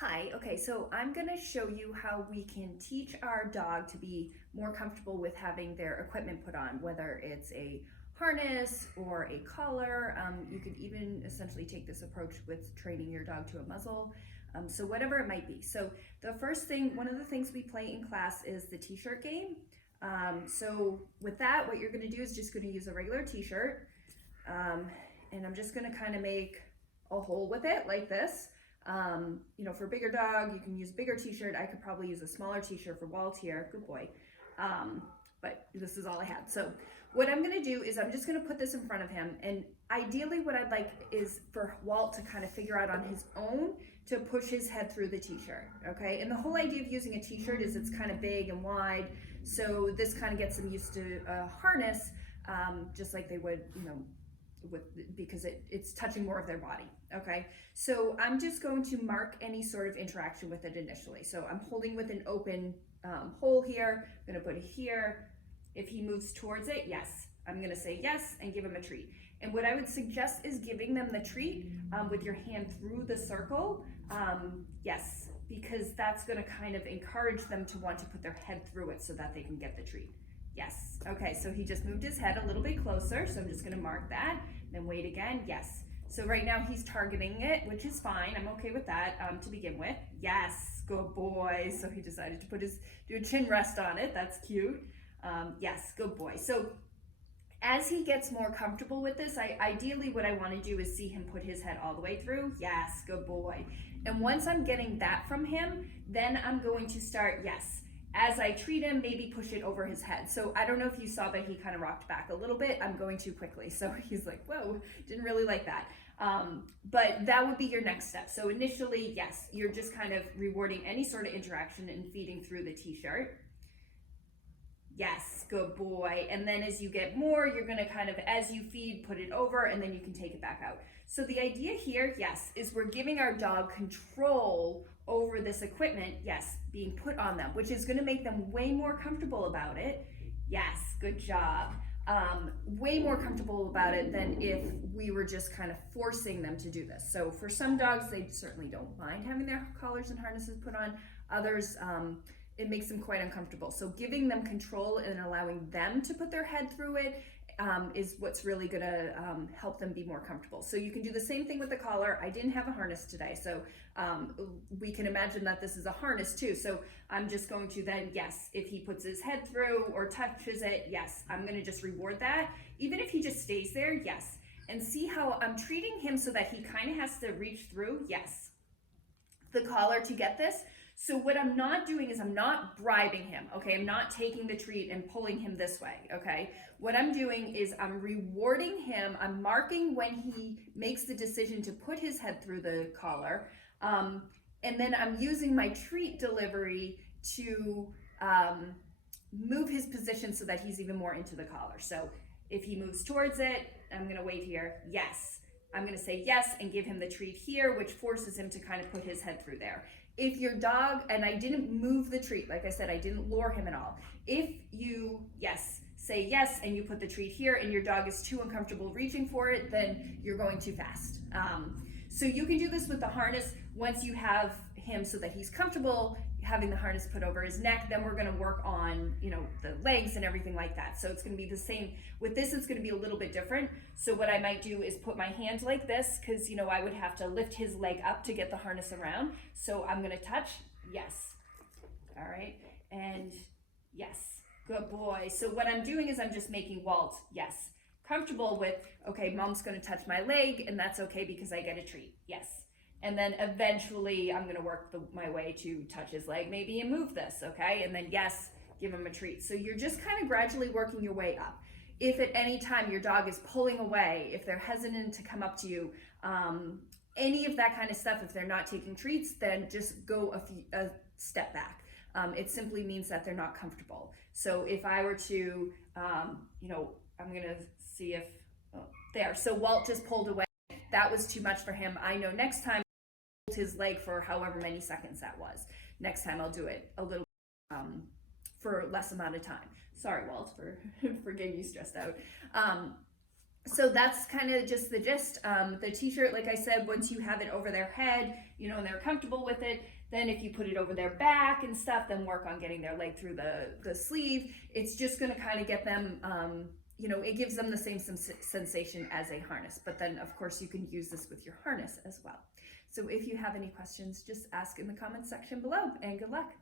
Hi, okay, so I'm gonna show you how we can teach our dog to be more comfortable with having their equipment put on, whether it's a harness or a collar. You could even essentially take this approach with training your dog to a muzzle. So whatever it might be. So the first thing, one of the things we play in class is the t-shirt game. So with that, what you're gonna do is just gonna use a regular t-shirt. And I'm just gonna kind of make a hole with it like this. For a bigger dog, you can use a bigger t-shirt. I could probably use a smaller t-shirt for Walt here, good boy. But this is all I had. So what I'm gonna do is I'm just gonna put this in front of him, and ideally what I'd like is for Walt to kind of figure out on his own to push his head through the t-shirt, okay? And the whole idea of using a t-shirt is it's kind of big and wide, so this kind of gets them used to a harness, just like they would, because it's touching more of their body, okay? So I'm just going to mark any sort of interaction with it initially. So I'm holding with an open hole here. I'm gonna put it here. If he moves towards it, yes. I'm gonna say yes and give him a treat. And what I would suggest is giving them the treat with your hand through the circle, yes, because that's gonna kind of encourage them to want to put their head through it so that they can get the treat. Yes. Okay, so he just moved his head a little bit closer, so I'm just gonna mark that, then wait again, yes. So right now he's targeting it, which is fine, I'm okay with that to begin with. Yes, good boy. So he decided to do a chin rest on it, that's cute. Yes, good boy. So as he gets more comfortable with this, ideally what I wanna do is see him put his head all the way through. Yes, good boy. And once I'm getting that from him, then I'm going to start, yes. As I treat him, maybe push it over his head. So I don't know if you saw, but he kind of rocked back a little bit. I'm going too quickly. So he's like, whoa, didn't really like that. But that would be your next step. So initially, yes, you're just kind of rewarding any sort of interaction and feeding through the t-shirt. Yes, good boy. And then as you get more, you're gonna kind of, as you feed, put it over, and then you can take it back out. So the idea here, yes, is we're giving our dog control over this equipment, yes, being put on them, which is gonna make them way more comfortable about it. Yes, good job. Way more comfortable about it than if we were just kind of forcing them to do this. So for some dogs, they certainly don't mind having their collars and harnesses put on. Others, it makes them quite uncomfortable. So giving them control and allowing them to put their head through it is what's really gonna help them be more comfortable. So you can do the same thing with the collar. I didn't have a harness today, so we can imagine that this is a harness too. So I'm just going to then, yes, if he puts his head through or touches it, yes, I'm gonna just reward that. Even if he just stays there, yes. And see how I'm treating him so that he kind of has to reach through, yes. The collar to get this. So what I'm not doing is I'm not bribing him, okay? I'm not taking the treat and pulling him this way, okay? What I'm doing is I'm rewarding him. I'm marking when he makes the decision to put his head through the collar. And then I'm using my treat delivery to move his position so that he's even more into the collar. So if he moves towards it, I'm gonna wait here, yes. I'm gonna say yes and give him the treat here, which forces him to kind of put his head through there. If your dog, and I didn't move the treat, like I said, I didn't lure him at all. If you, yes, say yes and you put the treat here and your dog is too uncomfortable reaching for it, then you're going too fast. So you can do this with the harness once you have him so that he's comfortable having the harness put over his neck. Then we're gonna work on, the legs and everything like that. So it's gonna be the same. With this, it's gonna be a little bit different. So what I might do is put my hand like this, because I would have to lift his leg up to get the harness around. So I'm gonna touch, yes. All right, and yes, good boy. So what I'm doing is I'm just making Walt, yes, comfortable with, okay, mom's gonna touch my leg, and that's okay because I get a treat, yes. And then eventually I'm gonna work my way to touch his leg maybe and move this, okay? And then yes, give him a treat. So you're just kind of gradually working your way up. If at any time your dog is pulling away, if they're hesitant to come up to you, any of that kind of stuff, if they're not taking treats, then just go a step back. It simply means that they're not comfortable. So if I were to, I'm gonna see if, there. So Walt just pulled away. That was too much for him. I know next time his leg for however many seconds that was. Next time I'll do it a little for less amount of time. Sorry, Walt, for getting you stressed out. So that's kind of just the gist. The t-shirt, like I said, once you have it over their head, you know, and they're comfortable with it, then if you put it over their back and stuff, then work on getting their leg through the sleeve. It's just going to kind of get them, you know, it gives them the same sensation as a harness. But then, of course, you can use this with your harness as well. So if you have any questions, just ask in the comments section below, and good luck.